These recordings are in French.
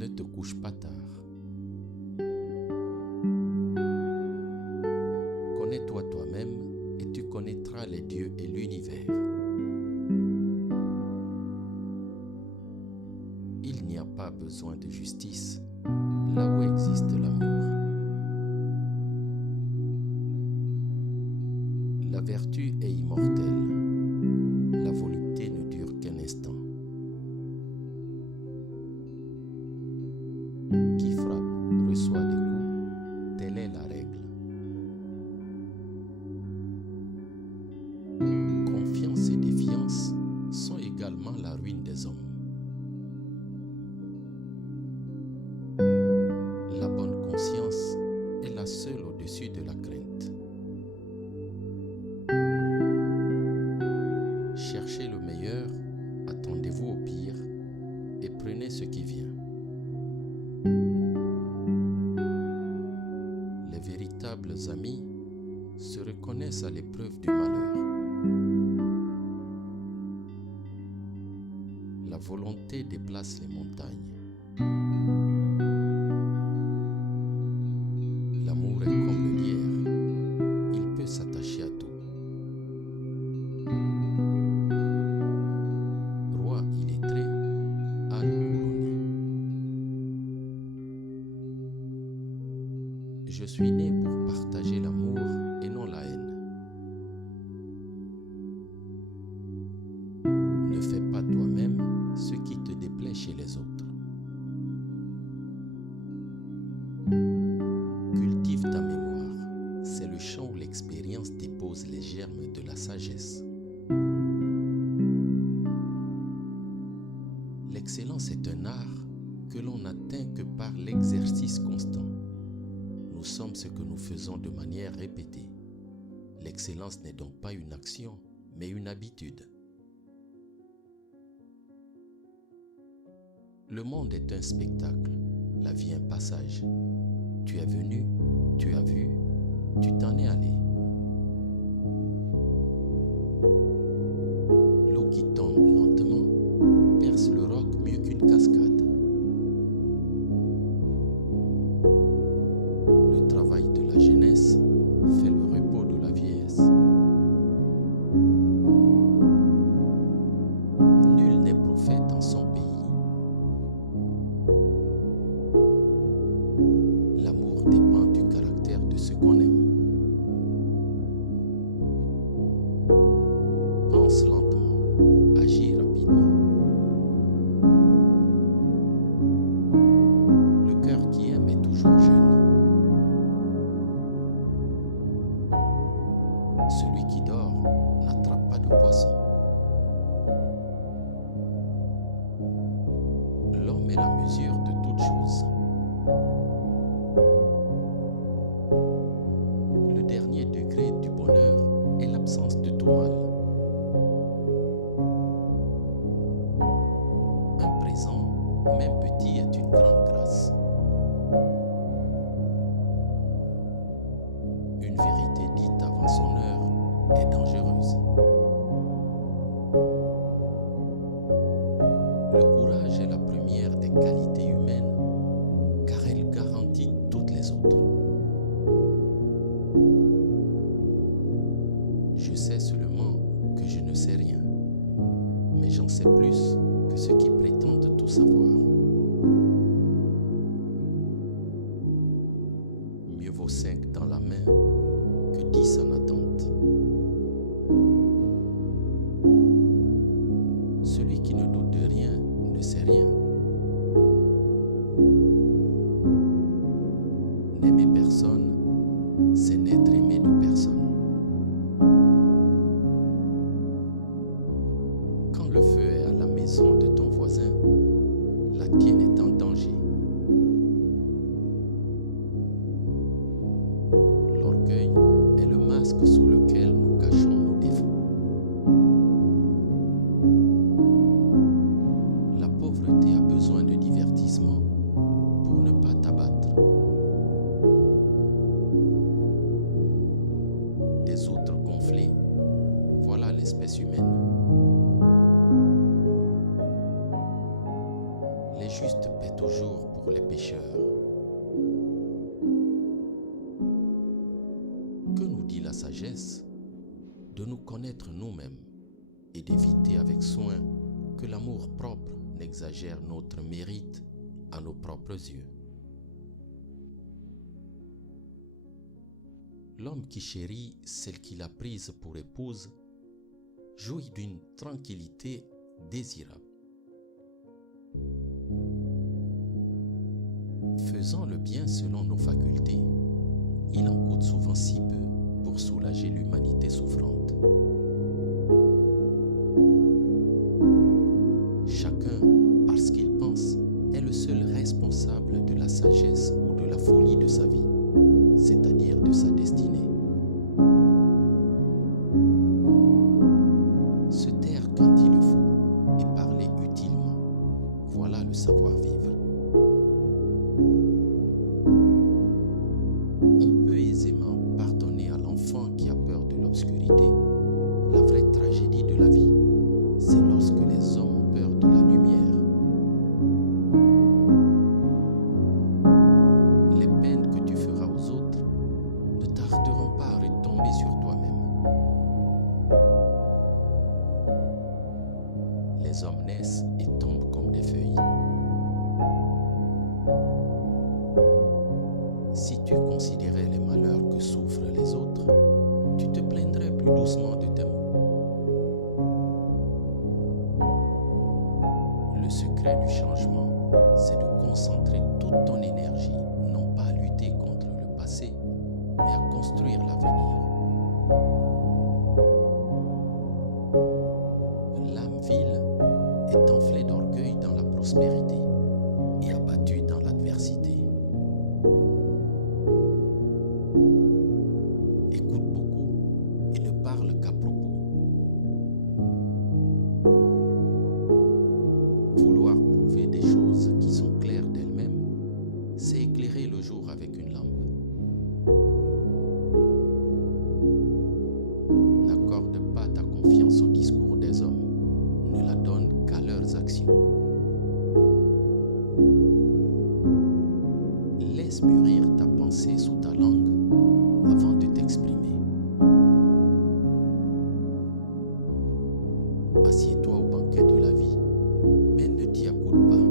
Ne te couche pas tard. Connais-toi toi-même et tu connaîtras les dieux et l'univers. Il n'y a pas besoin de justice là où existe l'amour. La vertu est immortelle. La volupté ne dure qu'un instant. Qui frappe reçoit des coups, telle est la règle. Confiance et défiance sont également la ruine des hommes. La bonne conscience est la seule au-dessus de la crainte. Cherchez le meilleur, attendez-vous au pire et prenez ce qui vient. Les véritables amis se reconnaissent à l'épreuve du malheur. La volonté déplace les montagnes. L'amour est comme le lierre, il peut s'attacher à tout. Roi illettré, âne couronné. Je suis né pour partager l'amour et non la haine. Ne fais pas toi-même ce qui te déplaît chez les autres. Cultive ta mémoire, c'est le champ où l'expérience dépose les germes de la sagesse. L'excellence est un art que l'on n'atteint que par l'exercice constant. Nous sommes ce que nous faisons de manière répétée. L'excellence n'est donc pas une action, mais une habitude. Le monde est un spectacle, la vie un passage. Tu es venu, tu as vu, tu t'en es allé. L'eau qui tombe lentement perce le roc mieux qu'une cascade. Le travail de la jeunesse fait le repos de la vieillesse. Nul n'est prophète en son pays. L'amour dépend du caractère de ce qu'on aime. Pense lentement, agis rapidement. Le cœur qui aime est toujours jeune. Celui qui dort n'attrape pas de poisson. L'homme est la mesure de toute chose. Le dernier degré du bonheur est l'absence de tout mal. Un présent, même petit, est une grande grâce. Une vérité dite avant son heure est dangereuse. Le courage est la première des qualités humaines car elle garantit toutes les autres. Je sais seulement que je ne sais rien, mais j'en sais plus que ceux qui prétendent tout savoir. Mieux vaut 5 dans la main que 10 en attente. Celui qui ne doute de rien ne sait rien. N'aimer personne, c'est n'être aimé de personne. Quand le feu est à la maison de ton voisin, la tienne est en danger. L'orgueil est le masque sous lequel nous cachons nos défauts. La pauvreté a besoin de divertissement pour ne pas t'abattre. Des outres gonflées, voilà l'espèce humaine. Les justes paient toujours pour pour les pécheurs. Que nous dit la sagesse? De nous connaître nous-mêmes et d'éviter avec soin que l'amour-propre n'exagère notre mérite à nos propres yeux. L'homme qui chérit celle qu'il a prise pour épouse jouit d'une tranquillité désirable. Faisant le bien selon nos facultés, il en coûte souvent si peu pour soulager l'humanité souffrante. Chacun, parce qu'il pense, est le seul responsable de la sagesse ou de la folie de sa vie, c'est-à-dire de sa destinée. Se taire quand il le faut et parler utilement, voilà le savoir-vivre. On peut aisément pardonner à l'enfant qui a peur de l'obscurité. La vraie tragédie de la vie, c'est lorsque les hommes ont peur de la lumière. Les peines que tu feras aux autres ne tarderont pas à retomber sur toi-même. Les hommes naissent et tombent comme des feuilles. Si tu considérais les malheurs que souffrent les autres, tu te plaindrais plus doucement de tes maux. Le secret du changement, c'est de concentrer toute ton énergie, non pas à lutter contre le passé, mais à construire l'avenir. L'âme vile est enflée d'orgueil dans la prospérité et abattue dans l'adversité. Écoute beaucoup et ne parle qu'à propos. Vouloir prouver des choses qui sont claires d'elles-mêmes, c'est éclairer le jour avec une lampe. N'accorde pas ta confiance au discours des hommes, ne la donne qu'à leurs actions. Laisse mûrir ta pensée sous ta langue avant de t'exprimer. Assieds-toi au banquet de la vie, mais ne t'y accoude pas.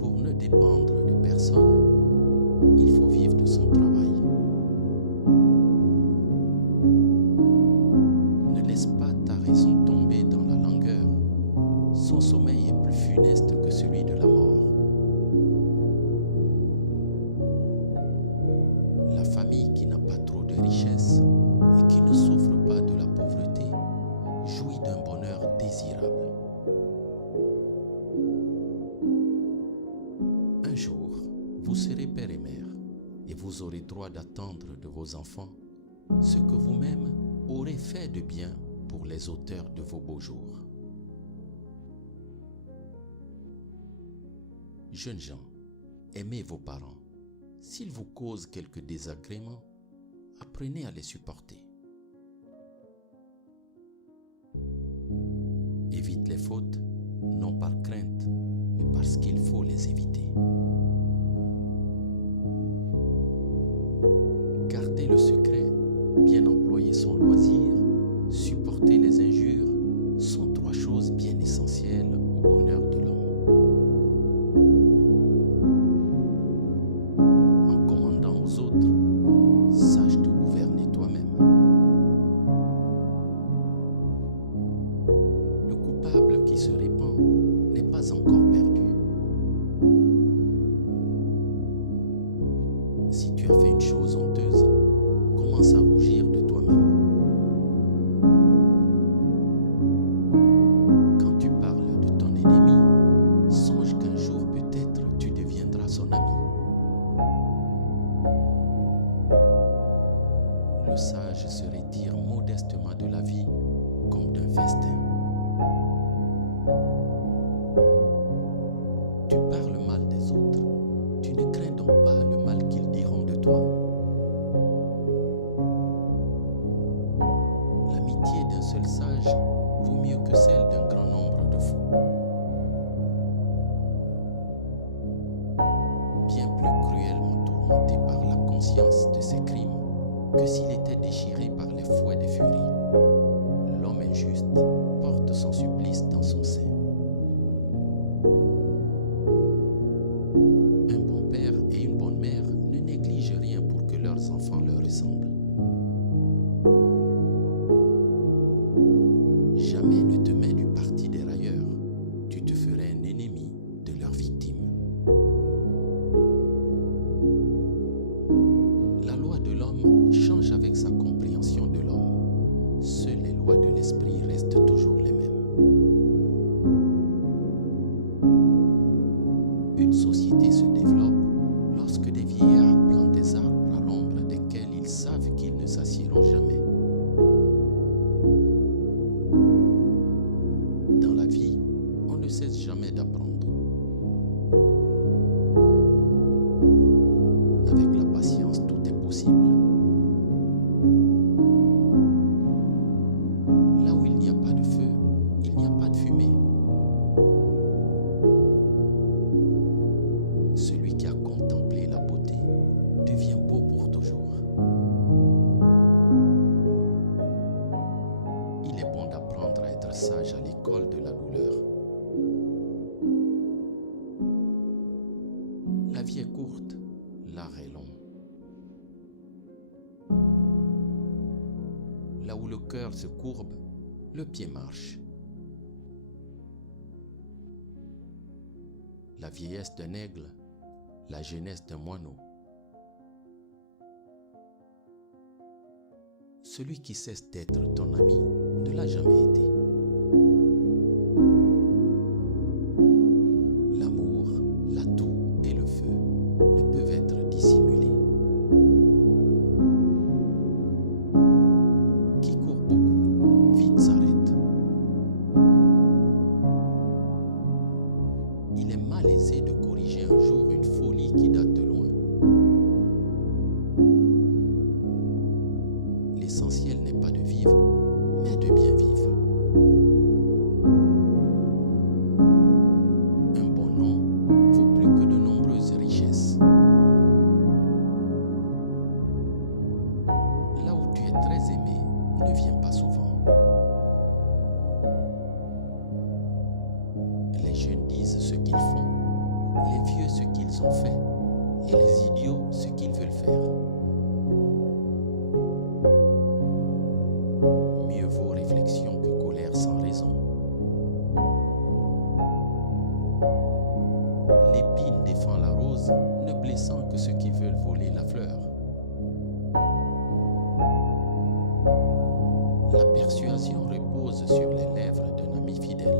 Pour ne dépendre de personne, il faut vivre de son travail. Ne laisse pas ta raison tomber dans la langueur. Son sommeil est plus funeste que celui de la mort. La famille qui n'a pas trop de richesse et qui ne souffre pas de la pauvreté jouit d'un bonheur désirable. Un jour, vous serez père et mère et vous aurez droit d'attendre de vos enfants ce que vous-même aurez fait de bien pour les auteurs de vos beaux jours. Jeunes gens, aimez vos parents. S'ils vous causent quelques désagréments, apprenez à les supporter. Évite les fautes, non par crainte, mais parce qu'il faut les éviter. Garder le secret, bien employer son loisir, supporter les injures, sont trois choses bien essentielles au bonheur de l'homme. En commandant aux autres, sache te gouverner toi-même. Le coupable qui se répand n'est pas encore perdu. Si tu as fait une chose honteuse, commence à rougir de toi-même. Quand tu parles de ton ennemi, songe qu'un jour peut-être tu deviendras son ami. Le sage se retire modestement de la vie comme d'un festin. Tu parles mal des autres, tu ne crains donc pas le mal qu'ils diront de toi. L'amitié d'un seul sage vaut mieux que celle d'un grand nombre de fous. conscience de ses crimes que s'il était déchiré par les fouets de furie. L'homme injuste porte son supplice dans son sein. Un bon père et une bonne mère ne négligent rien pour que leurs enfants leur ressemblent. Jamais ne te mets du parti des railleurs, tu te ferais un ennemi de leurs victimes. La loi de l'homme change avec sa compréhension de l'homme. Seules les lois de l'esprit restent toujours les mêmes. Une société se développe lorsque des vieillards plantent des arbres à l'ombre desquels ils savent qu'ils ne s'assiéront jamais. Dans la vie, on ne cesse jamais d'apprendre. Avec la patience, tout est possible. Là où il n'y a pas de feu, il n'y a pas de fumée. Celui qui a contemplé la beauté devient beau pour toujours. Il est bon d'apprendre à être sage à l'école de la douleur. La vie est courte, l'art est long. Là où le cœur se courbe, le pied marche. La vieillesse d'un aigle, la jeunesse d'un moineau. Celui qui cesse d'être ton ami ne l'a jamais été. L'amour, l'atout et le feu ne peuvent être dissimulés. Qui court beaucoup, vite s'arrête. Il est malaisé de corriger un jour une folie qui date de loin. L'essentiel n'est pas de vivre, mais de bien vivre. Un bon nom vaut plus que de nombreuses richesses. Là où tu es très aimé, ne viens pas souvent. Les jeunes disent ce qu'ils font, les vieux ce qu'ils ont fait, et les idiots ce qu'ils veulent faire. Mieux vaut réflexion que colère sans raison. L'épine défend la rose, ne blessant que ceux qui veulent voler la fleur. La persuasion repose sur les lèvres d'un ami fidèle.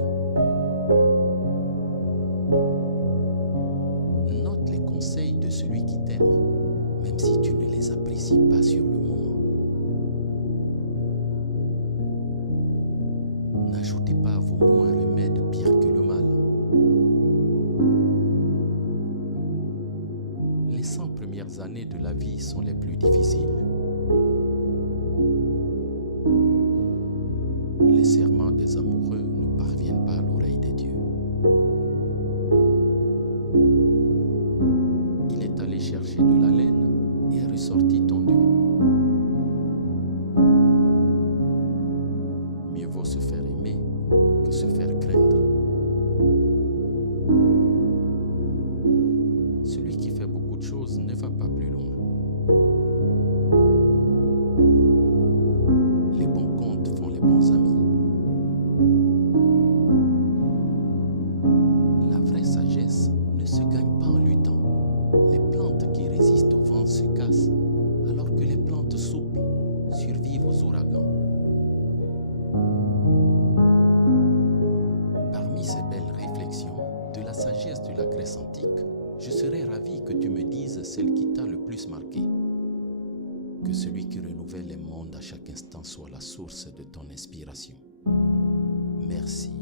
Note les conseils de celui qui t'aime, même si tu ne les apprécies pas sur le moment. N'ajoutez pas à vos mots un remède pire que le mal. Les 100 premières années de la vie sont les plus difficiles. Les serments des amoureux ne parviennent pas à l'oreille des dieux. Il est allé chercher de la laine et est ressorti tondu. Mieux vaut se faire aimer que se faire craindre. Celui qui fait beaucoup de choses ne va pas plus loin. Les bons comptes font les bons amis. La vraie sagesse ne se gagne pas en luttant. Les plantes qui résistent au vent se cassent, alors que les plantes souples survivent aux ouragans. Parmi ces belles réflexions de la sagesse de la Grèce antique, je serais ravi que tu me dises celle qui t'a le plus marqué. Que celui qui renouvelle les mondes à chaque instant soit la source de ton inspiration. Merci.